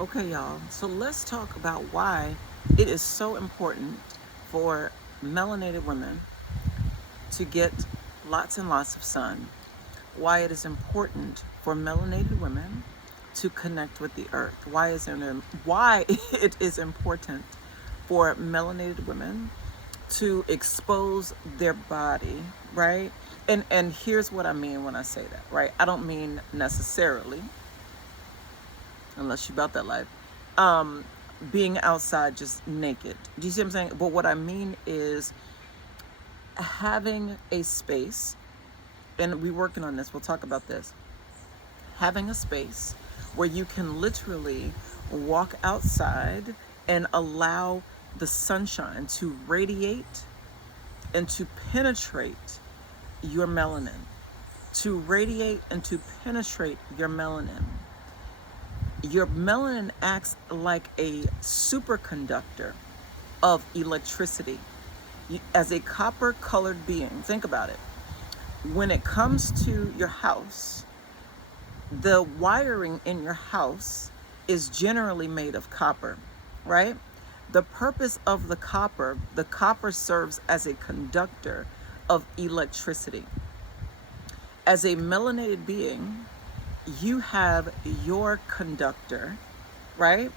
Okay, y'all. So let's talk about why it is so important for melanated women to get lots and lots of sun. Why it is important for melanated women to connect with the earth. Why it is important for melanated women to expose their body, right? And here's what I mean when I say that, right? I don't mean necessarily, unless you about that life, um, being outside just naked. Do you see what I'm saying? But what I mean is having a space, and we're working on this, we'll talk about this. Having a space where you can literally walk outside and allow the sunshine to radiate and to penetrate your melanin, to radiate and to penetrate your melanin. Your melanin acts like a superconductor of electricity. As a copper colored being, think about it. When it comes to your house, the wiring in your house is generally made of copper, right? The purpose of the copper serves as a conductor of electricity. As a melanated being, you have your conductor, right?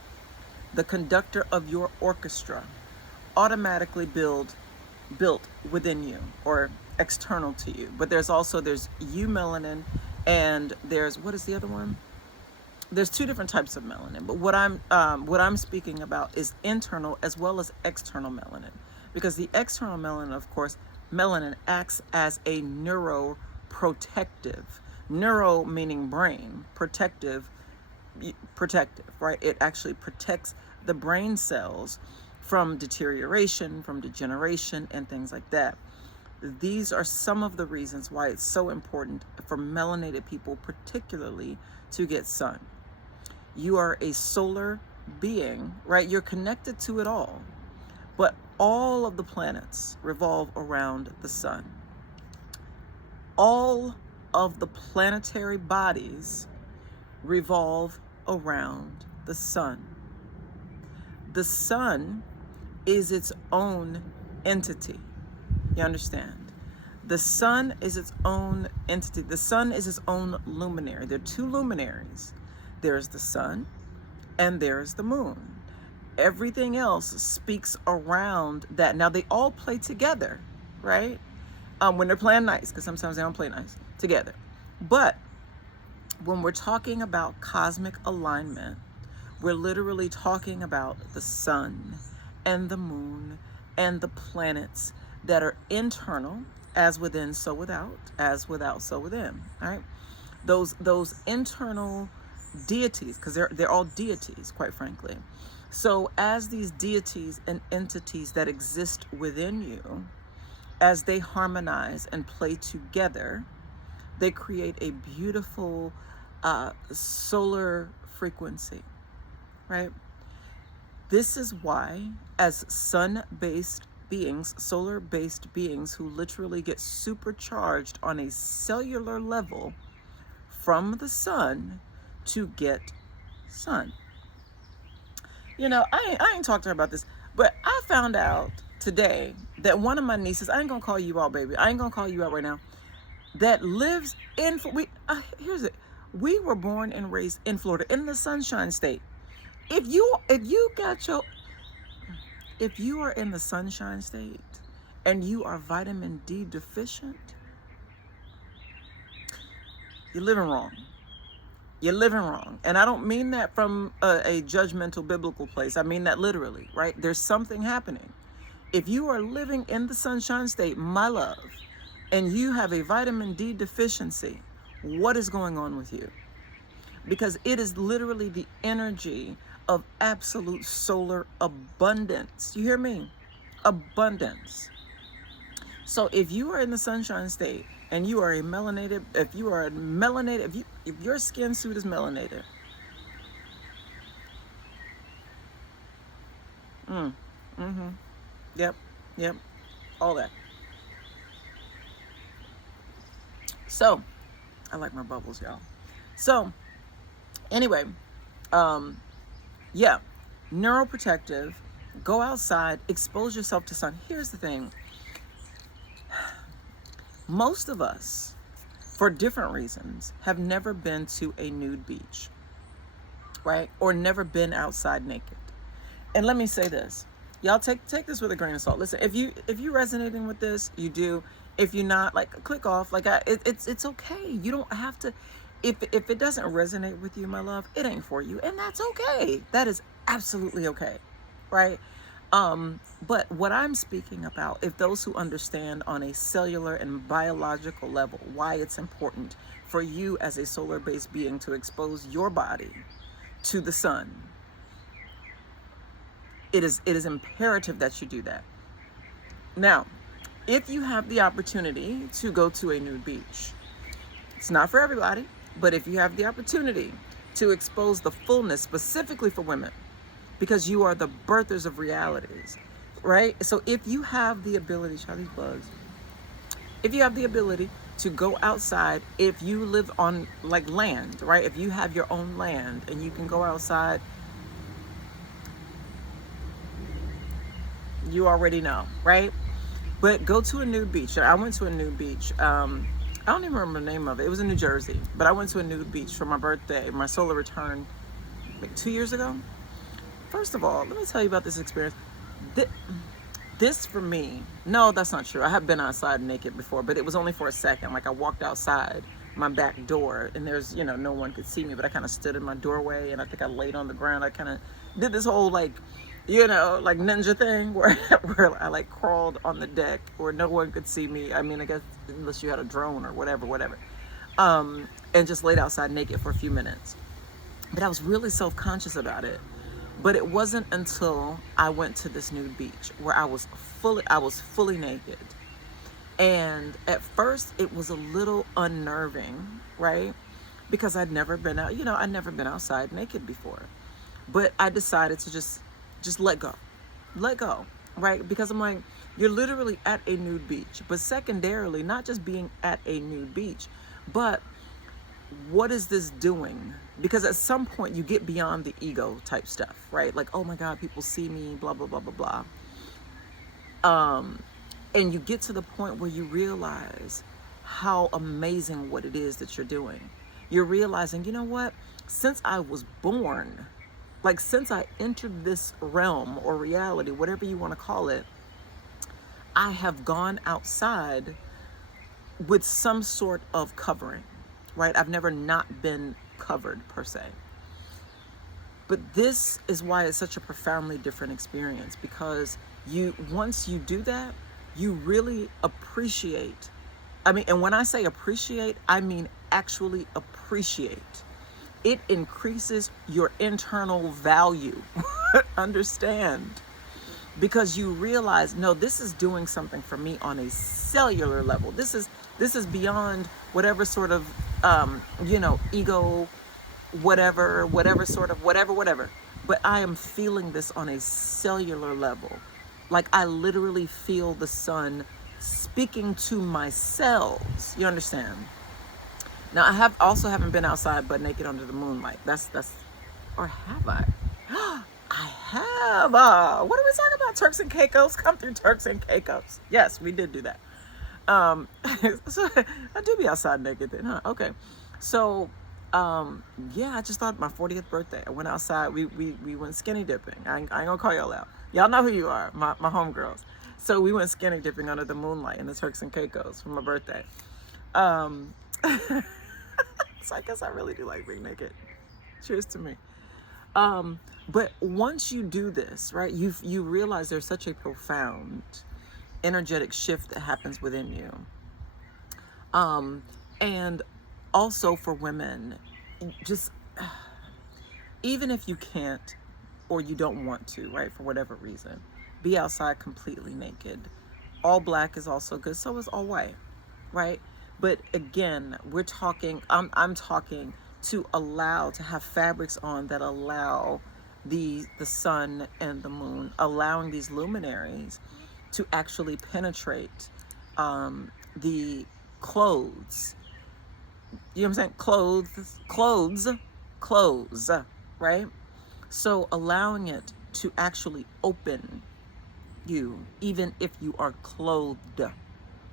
The conductor of your orchestra automatically built within you or external to you. But there's you melanin, and there's, what is the other one? There's two different types of melanin, but what I'm speaking about is internal as well as external melanin, because the external melanin, of course, melanin acts as a neuroprotective. Neuro meaning brain, protective, right? It actually protects the brain cells from deterioration, from degeneration, and things like that. These are some of the reasons why it's so important for melanated people, particularly, to get sun. You are a solar being, right? You're connected to it all. But all of the planets revolve around the sun. All of the planetary bodies revolve around the sun. The sun is its own entity. You understand? The sun is its own entity. The sun is its own luminary. There are two luminaries. There's the sun and there's the moon. Everything else speaks around that. Now, they all play together, right? When they're playing nice, because sometimes they don't play nice together. But when we're talking about cosmic alignment, we're literally talking about the sun and the moon and the planets that are internal, as within, so without, as without, so within. All right, those internal deities, because they're all deities, quite frankly. So as these deities and entities that exist within you, as they harmonize and play together, they create a beautiful solar frequency, right? This is why, as sun-based beings, solar-based beings who literally get supercharged on a cellular level from the sun to get sun. You know, I ain't talked to her about this, but I found out today that one of my nieces, I ain't gonna call you out, baby. I ain't gonna call you out right now. That lives in, here's it. We were born and raised in Florida, in the Sunshine State. If you are in the Sunshine State and you are vitamin D deficient, you're living wrong. You're living wrong. And I don't mean that from a judgmental biblical place. I mean that literally, right? There's something happening. If you are living in the Sunshine State, my love, and you have a vitamin D deficiency, what is going on with you? Because it is literally the energy of absolute solar abundance. You hear me? Abundance. So if you are in the Sunshine State and you are a melanated, if your skin suit is melanated, yep, yep, all that. So I like my bubbles, y'all. So anyway, Yeah, neuroprotective. Go outside, expose yourself to sun. Here's the thing. Most of us, for different reasons, have never been to a nude beach, right? Or never been outside naked. And let me say this. Y'all take this with a grain of salt. Listen, if you resonating with this, you do. If you're not, like, click off. Like, it's okay. You don't have to. If it doesn't resonate with you, my love, it ain't for you, and that's okay. That is absolutely okay, right? But what I'm speaking about, if those who understand on a cellular and biological level why it's important for you as a solar-based being to expose your body to the sun, it is imperative that you do that. Now, if you have the opportunity to go to a nude beach, it's not for everybody, but if you have the opportunity to expose the fullness specifically for women, because you are the birthers of realities, right? So if you have the ability, Charlie's bugs, if you have the ability to go outside, if you live on like land, right? If you have your own land and you can go outside, you already know, right? But go to a nude beach. I went to a nude beach. I don't even remember the name of it. It was in New Jersey, but I went to a nude beach for my birthday, my solar return, like 2 years ago. First of all, let me tell you about this experience. This for me, no, that's not true. I have been outside naked before, but it was only for a second. Like, I walked outside my back door and there's, no one could see me, but I kind of stood in my doorway and I think I laid on the ground. I kind of did this whole like ninja thing where, where I like crawled on the deck where no one could see me. I mean, I guess unless you had a drone or whatever. And just laid outside naked for a few minutes. But I was really self-conscious about it. But it wasn't until I went to this nude beach where I was fully naked. And at first it was a little unnerving, right? Because I'd never been out, I'd never been outside naked before. But I decided to just let go. Let go, right? Because I'm like, you're literally at a nude beach. But secondarily, not just being at a nude beach, but what is this doing? Because at some point you get beyond the ego type stuff, right? Like, oh my God, people see me, blah, blah, blah, blah, blah. And you get to the point where you realize how amazing what it is that you're doing. You're realizing, you know what? Since I was born, like since I entered this realm or reality, whatever you want to call it, I have gone outside with some sort of covering, right? I've never not been covered per se. But this is why it's such a profoundly different experience, because once you do that, you really appreciate. I mean, and when I say appreciate, I mean actually appreciate. It increases your internal value. Understand? Because you realize, no, this is doing something for me on a cellular level. This is beyond whatever sort of ego, whatever sort of whatever. But I am feeling this on a cellular level. Like, I literally feel the sun speaking to my cells. You understand? Now, I haven't been outside but naked under the moonlight. That's or have I? I have. What are we talking about? Turks and Caicos? Come through Turks and Caicos. Yes, we did do that. So I do be outside naked then, huh? Okay. So, yeah, I just thought my 40th birthday. I went outside. We went skinny dipping. I ain't gonna call y'all out. Y'all know who you are, my homegirls. So we went skinny dipping under the moonlight in the Turks and Caicos for my birthday. So I guess I really do like being naked. Cheers to me. But once you do this, right, you realize there's such a profound energetic shift that happens within you. And also for women, just even if you can't or you don't want to, right, for whatever reason, be outside completely naked. All black is also good, so is all white, right? But again, I'm talking to have fabrics on that allow the sun and the moon, allowing these luminaries to actually penetrate the clothes. You know what I'm saying? Clothes, right? So allowing it to actually open you, even if you are clothed. Do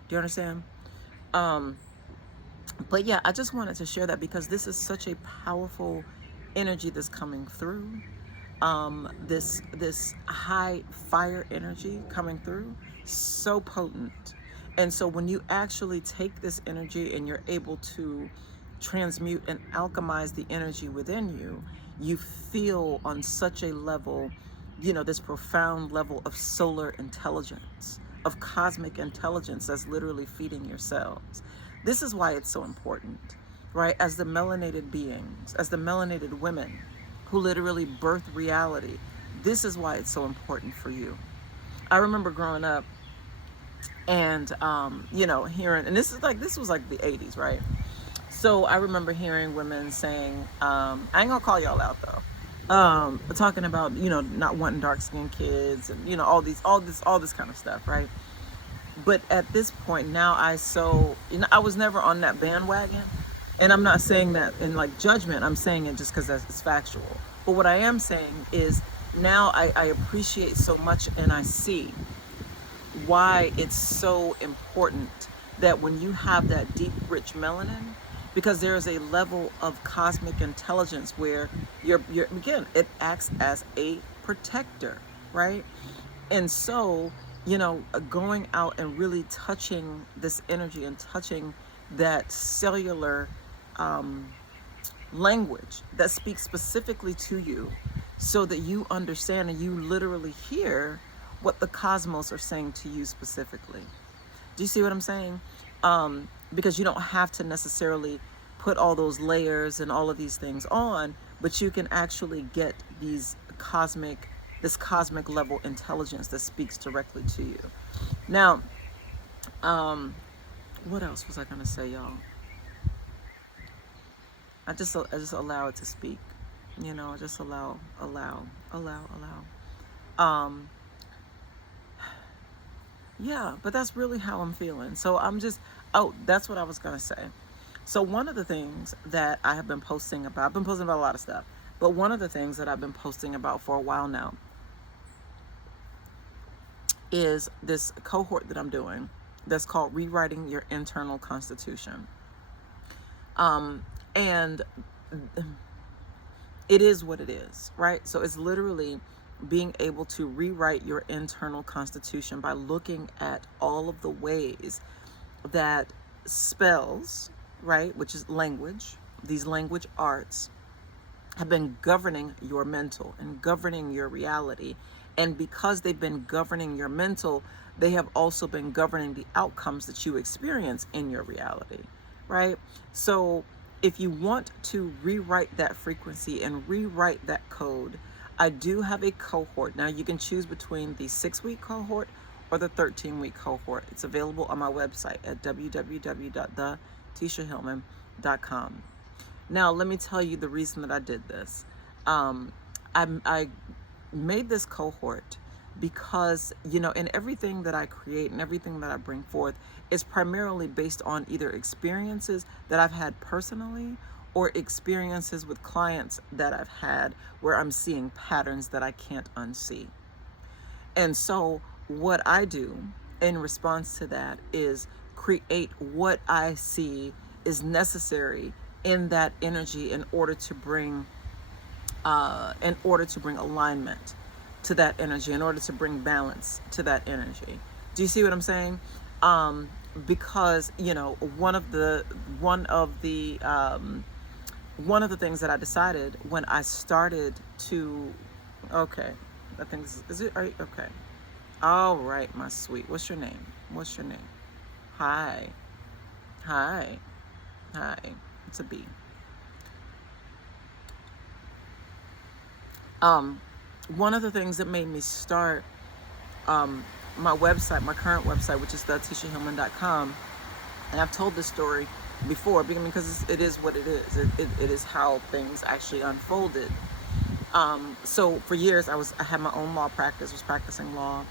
you understand? Um, but yeah, I just wanted to share that because this is such a powerful energy that's coming through. This high fire energy coming through, so potent. And so when you actually take this energy and you're able to transmute and alchemize the energy within you, you feel on such a level, this profound level of solar intelligence, of cosmic intelligence that's literally feeding your cells. This is why it's so important, right? As the melanated beings, as the melanated women who literally birth reality, this is why it's so important for you. I remember growing up and, hearing, and this was like the 80s, right? So I remember hearing women saying, I ain't gonna call y'all out though, talking about, not wanting dark skinned kids and, all this kind of stuff, right? But at this point now, I was never on that bandwagon. And I'm not saying that in like judgment, I'm saying it just because it's factual. But what I am saying is now I appreciate so much and I see why it's so important that when you have that deep, rich melanin, because there is a level of cosmic intelligence where you're again, it acts as a protector, right? And so, going out and really touching this energy and touching that cellular language that speaks specifically to you so that you understand and you literally hear what the cosmos are saying to you specifically. Do you see what I'm saying? Because you don't have to necessarily put all those layers and all of these things on, but you can actually get this cosmic level intelligence that speaks directly to you. Now, what else was I gonna say, y'all? I just allow it to speak. I just allow. Um, yeah, but that's really how I'm feeling. So that's what I was gonna say. So one of the things that I've been posting about a lot of stuff, but one of the things that I've been posting about for a while now is this cohort that I'm doing that's called Rewriting Your Internal Constitution. And it is what it is, right? So it's literally being able to rewrite your internal constitution by looking at all of the ways that spells, right, which is language, these language arts, have been governing your mental and governing your reality. And because they've been governing your mental, they have also been governing the outcomes that you experience in your reality, right? So if you want to rewrite that frequency and rewrite that code, I do have a cohort. Now you can choose between the 6-week cohort or the 13-week cohort. It's available on my website at www.tishahillman.com. Now, let me tell you the reason that I did this. I made this cohort because, in everything that I create and everything that I bring forth is primarily based on either experiences that I've had personally or experiences with clients that I've had where I'm seeing patterns that I can't unsee. And so what I do in response to that is create what I see is necessary in that energy in order to bring alignment to that energy, in order to bring balance to that energy. Do you see what I'm saying? Because one of the things that I decided when I started to, okay, I think is it right? Okay, all right, my sweet. What's your name? Hi. It's a B. One of the things that made me start my website, my current website, which is thetishahillman.com, and I've told this story before because it is what it is. It is how things actually unfolded. So for years I had my own law practice, was practicing law,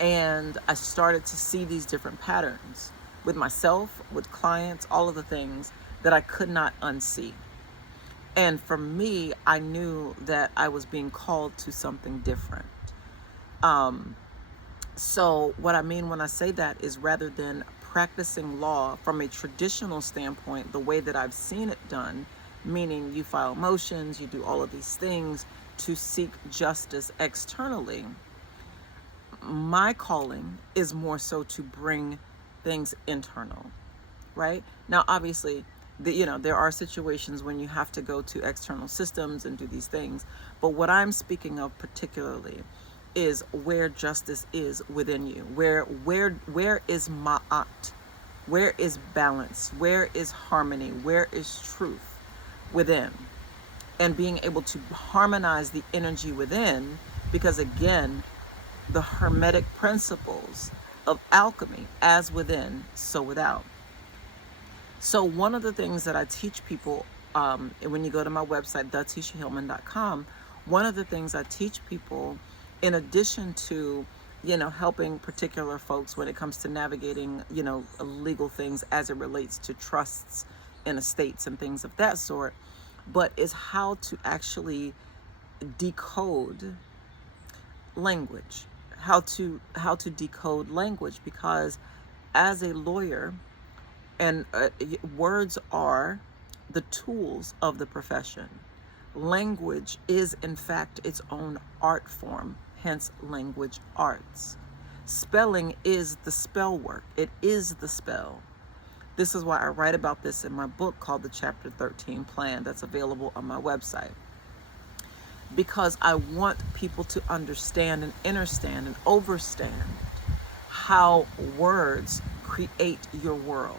and I started to see these different patterns with myself, with clients, all of the things that I could not unsee. And for me, I knew that I was being called to something different. So what I mean when I say that is, rather than practicing law from a traditional standpoint, the way that I've seen it done, meaning you file motions, you do all of these things to seek justice externally, my calling is more so to bring things internal, right? Now, obviously, there are situations when you have to go to external systems and do these things, but what I'm speaking of particularly is where justice is within you. Where is ma'at? Where is balance? Where is harmony? Where is truth within? And being able to harmonize the energy within, because again, the hermetic principles of alchemy, as within, so without. So one of the things that I teach people, when you go to my website, thetishahillman.com, one of the things I teach people, in addition to, helping particular folks when it comes to navigating, legal things as it relates to trusts and estates and things of that sort, but is how to actually decode language, how to decode language, because as a lawyer, and words are the tools of the profession. Language is, in fact, its own art form, hence language arts. Spelling is the spell work. It is the spell. This is why I write about this in my book called The Chapter 13 Plan, that's available on my website. Because I want people to understand and understand and overstand how words create your world,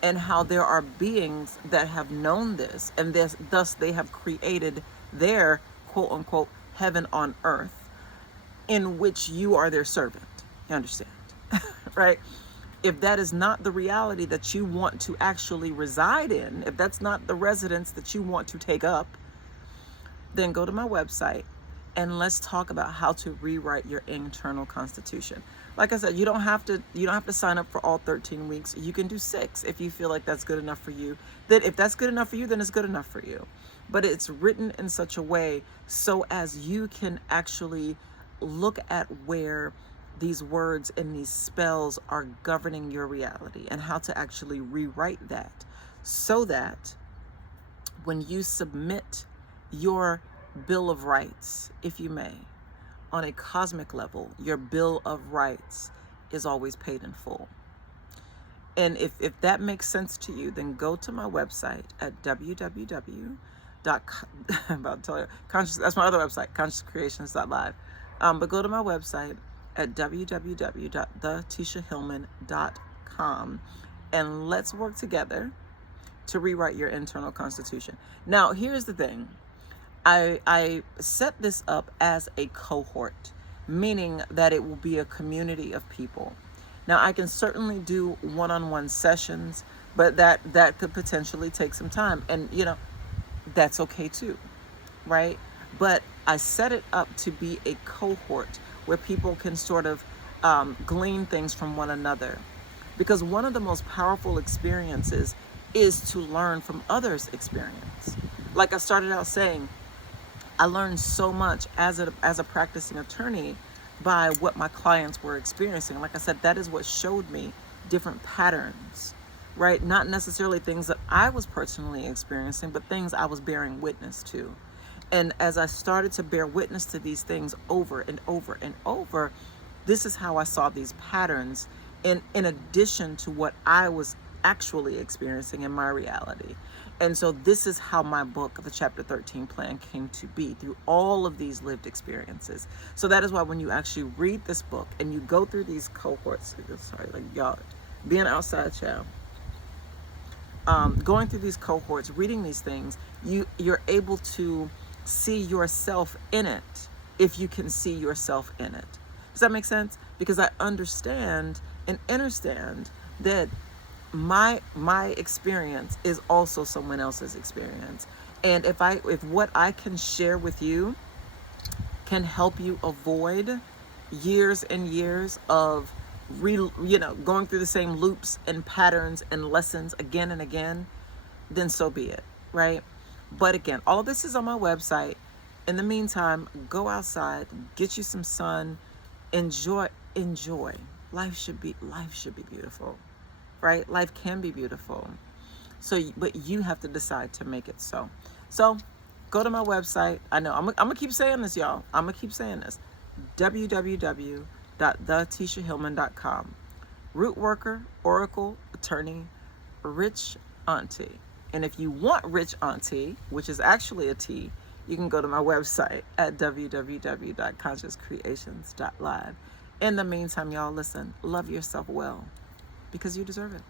and how there are beings that have known this, and thus they have created their quote unquote heaven on earth, in which you are their servant. You understand? Right? If that is not the reality that you want to actually reside in, if that's not the residence that you want to take up, then go to my website and let's talk about how to rewrite your internal constitution. Like I said, you don't have to sign up for all 13 weeks. You can do 6 if you feel like that's good enough for you. Then if that's good enough for you, then it's good enough for you. But it's written in such a way so as you can actually look at where these words and these spells are governing your reality, and how to actually rewrite that, so that when you submit your Bill of Rights, if you may, on a cosmic level, your Bill of Rights is always paid in full. And if that makes sense to you, then go to my website at www. I'm about to tell you, that's my other website, consciouscreations.live. But go to my website at www.thetishahillman.com, and let's work together to rewrite your internal constitution. Now, here's the thing. I set this up as a cohort, meaning that it will be a community of people. Now, I can certainly do one-on-one sessions, but that could potentially take some time, and that's okay too, right? But I set it up to be a cohort where people can sort of glean things from one another, because one of the most powerful experiences is to learn from others' experience. Like I started out saying, I learned so much as a practicing attorney by what my clients were experiencing. Like I said, that is what showed me different patterns, right? Not necessarily things that I was personally experiencing, but things I was bearing witness to. And as I started to bear witness to these things over and over and over, this is how I saw these patterns in addition to what I was actually experiencing in my reality. And so this is how my book, The Chapter 13 Plan, came to be, through all of these lived experiences. So that is why when you actually read this book and you go through these cohorts, y'all, being outside, child, going through these cohorts, reading these things, you're able to see yourself in it, if you can see yourself in it. Does that make sense? Because I understand and understand that my experience is also someone else's experience, and if what I can share with you can help you avoid years and years of going through the same loops and patterns and lessons again and again, then so be it, right? But again, all of this is on my website. In the meantime, go outside, get you some sun, enjoy. Life should be beautiful, right? Life can be beautiful. So, but you have to decide to make it so. So, go to my website. I know I'm gonna keep saying this, y'all. I'm gonna keep saying this. www.thetishahillman.com. Root worker, oracle, attorney, rich auntie. And if you want rich auntie, which is actually a T, you can go to my website at www.consciouscreations.live. In the meantime, y'all, listen, love yourself well because you deserve it.